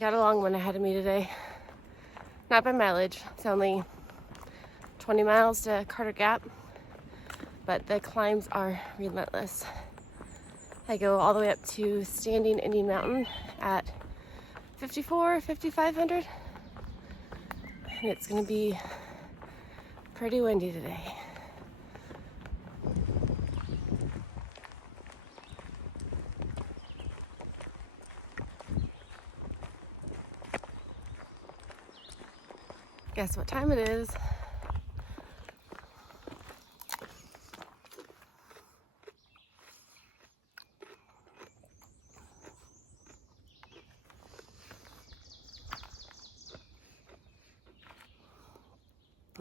got a long one ahead of me today. Not by mileage, it's only 20 miles to Carter Gap, but the climbs are relentless. I go all the way up to Standing Indian Mountain at 5,500, and it's gonna be pretty windy today. Guess what time it is?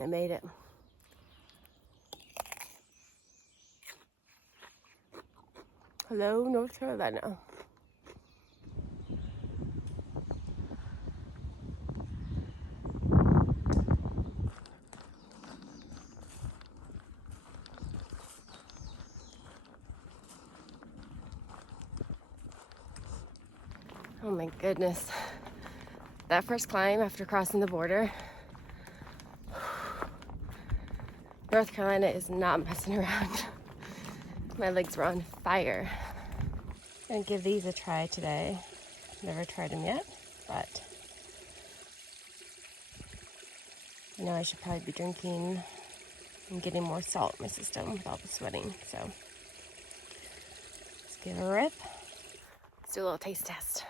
I made it. Hello, North Carolina. Oh my goodness. That first climb after crossing the border, North Carolina is not messing around. My legs were on fire. I'm gonna give these a try today. Never tried them yet, but I know I should probably be drinking and getting more salt in my system with all the sweating. So let's give it a rip. Let's do a little taste test.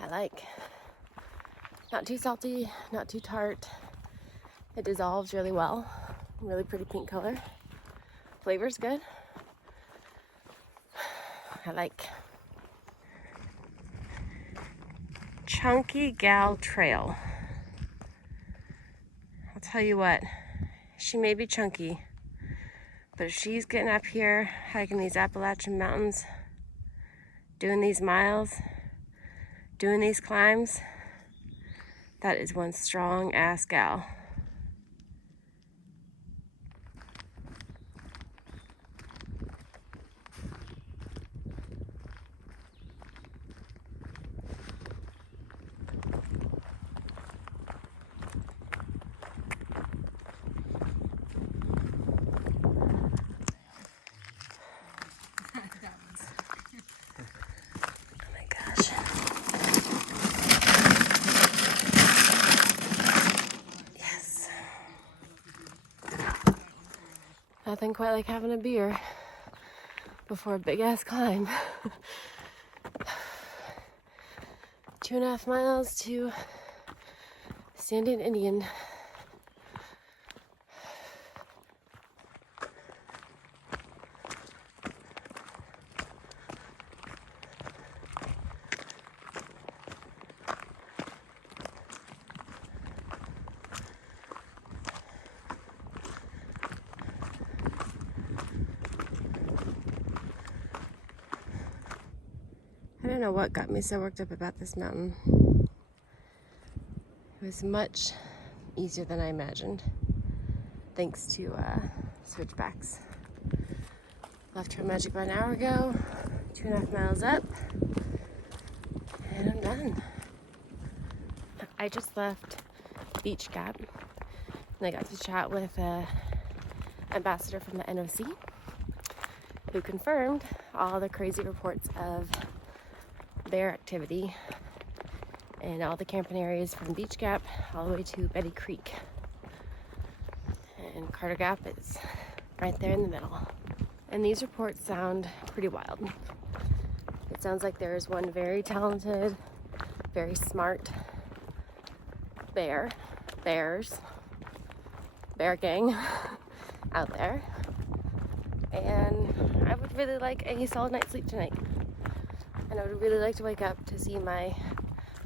I like. Not too salty, not too tart. It dissolves really well. Really pretty pink color. Flavor's good. I like. Chunky Gal Trail. I'll tell you what, she may be chunky, but if she's getting up here, hiking these Appalachian mountains, doing these miles, doing these climbs, that is one strong ass gal. Nothing quite like having a beer before a big ass climb. 2.5 miles to Standing Indian. I don't know what got me so worked up about this mountain. It was much easier than I imagined, thanks to switchbacks. Left Trail Magic about an hour ago, 2.5 miles up, and I'm done. I just left Beach Gap, and I got to chat with an ambassador from the NOC, who confirmed all the crazy reports of bear activity in all the camping areas from Beach Gap all the way to Betty Creek. And Carter Gap is right there in the middle. And these reports sound pretty wild. It sounds like there is one very talented, very smart bear gang out there. And I would really like a solid night's sleep tonight. And I would really like to wake up to see my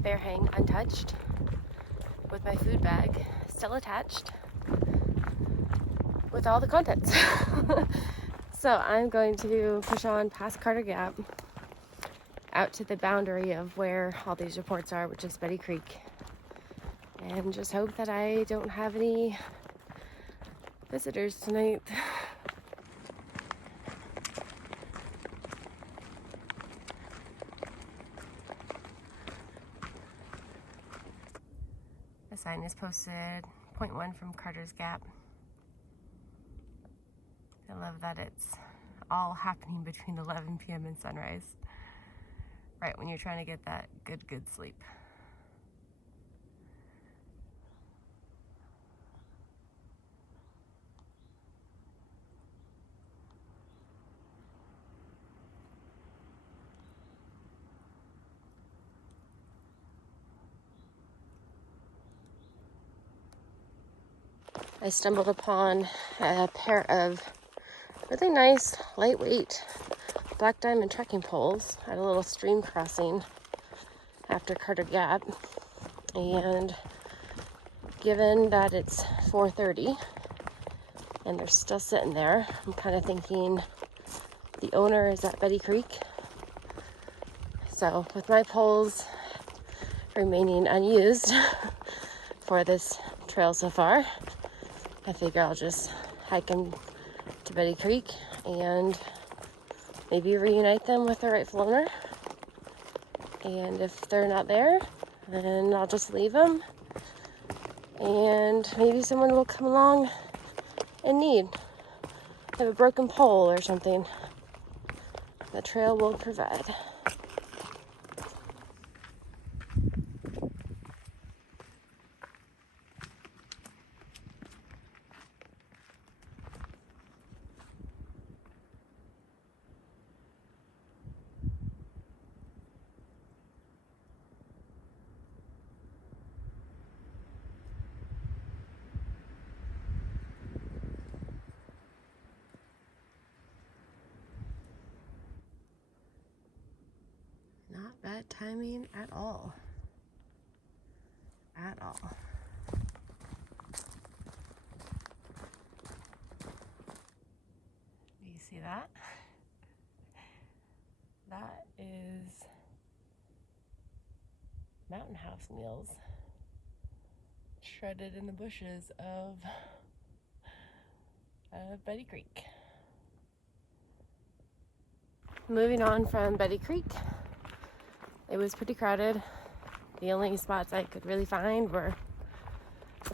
bear hang untouched with my food bag still attached with all the contents. So I'm going to push on past Carter Gap out to the boundary of where all these reports are, which is Betty Creek, and just hope that I don't have any visitors tonight. The sign is posted 0.1 from Carter's Gap. I love that it's all happening between 11 p.m. and sunrise, right when you're trying to get that good sleep. I stumbled upon a pair of really nice, lightweight black diamond trekking poles at a little stream crossing after Carter Gap. And given that it's 4:30 and they're still sitting there, I'm kind of thinking the owner is at Betty Creek. So with my poles remaining unused for this trail so far, I figure I'll just hike them to Betty Creek and maybe reunite them with their rightful owner. And if they're not there, then I'll just leave them. And maybe someone will come along in need. Have a broken pole or something. The trail will provide. Not bad timing at all. At all. Do you see that? That is Mountain House meals shredded in the bushes of Betty Creek. Moving on from Betty Creek, it was pretty crowded. The only spots I could really find were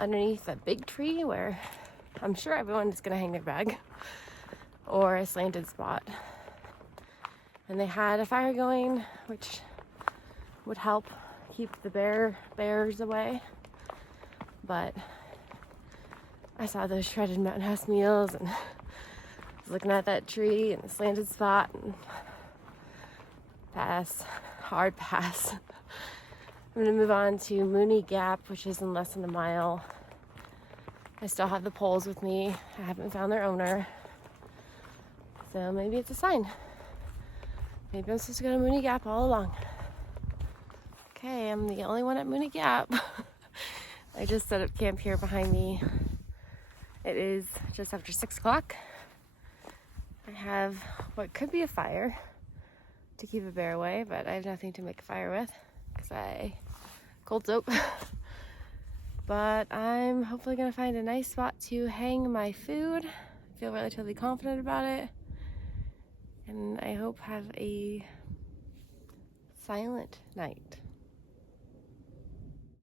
underneath a big tree where I'm sure everyone is going to hang their bag, or a slanted spot. And they had a fire going, which would help keep the bears away. But I saw those shredded Mountain House meals and was looking at that tree and the slanted spot and pass. Hard pass. I'm going to move on to Mooney Gap, which is in less than a mile. I still have the poles with me. I haven't found their owner. So maybe it's a sign. Maybe I'm supposed to go to Mooney Gap all along. Okay, I'm the only one at Mooney Gap. I just set up camp here behind me. It is just after 6 o'clock. I have what could be a fire to keep a bear away, but I have nothing to make a fire with because I cold soap. But I'm hopefully gonna find a nice spot to hang my food. I feel relatively confident about it, and I hope have a silent night.